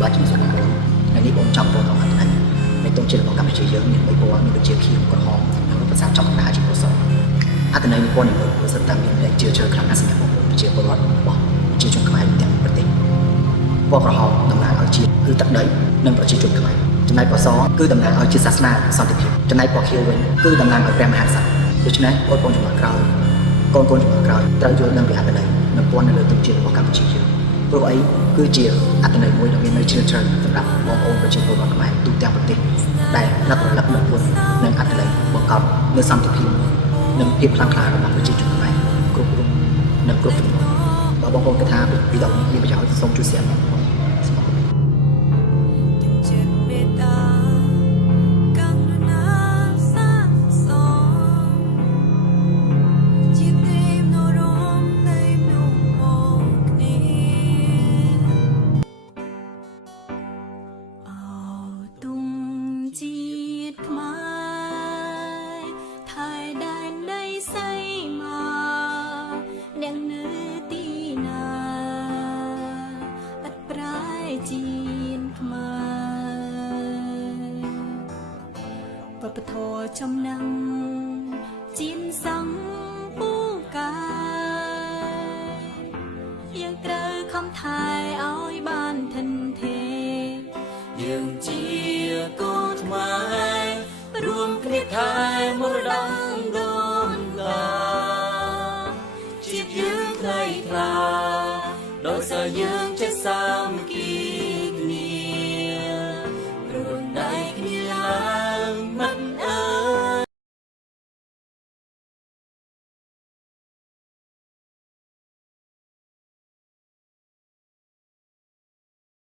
បាច់ជំនួសក្នុងនេះបងចង់បងអត់ណានៅក្នុងជាតិរបស់កម្ពុជាយើងមាន3ពណ៌មានដូចជាខៀវក្រហមនិងភាសាចង់កណ្ដាលជាពណ៌សអត្ថន័យនៃពណ៌នេះគឺសិតតែមានដែលជឿជ្រៅខ្លាំងណាស់សម្រាប់បងប្អូនប្រជាពលរដ្ឋរបស់ប្រជាជនខ្មែរទាំងប្រទេសពណ៌ក្រហមតំណាងឲ្យជាតិគឺទឹកដីនិងប្រជាជនខ្មែរចំណែកពណ៌សគឺតំណាងឲ្យជាសាសនាសន្តិភាពចំណែកពណ៌ខៀវវិញគឺតំណាងឲ្យព្រះមហាក្សត្រដូច្នេះបងប្អូនជំនាន់ក្រោយកូនជំនាន់ក្រោយត្រូវយល់ដឹងពីអត្ថន័យនិងពណ៌នៅលើទឹកជាតិរបស់កម្ពុជាយើងព្រោះអីគឺជាអត្ថន័យមួយដ៏មានន័យជ្រាលជ្រៅសម្រាប់បងប្អូនប្រជាពលរដ្ឋខ្មែរទូទាំងប្រទេសដែលនឹករលឹកដល់គុណនិងអត្ថន័យបង្កប់នូវសន្តិភាពនិងភាពខ្លាំងក្លារបស់ប្រជាជនខ្មែរគ្រប់រូបនិងគ្រប់ជំនាន់បើបងប្អូនគិតថាវីដេអូនេះមានប្រយោជន៍សូមជួយ share បងប្អូនจีนខ្មែរវប្បធម៌ចំណាំងจีนសង្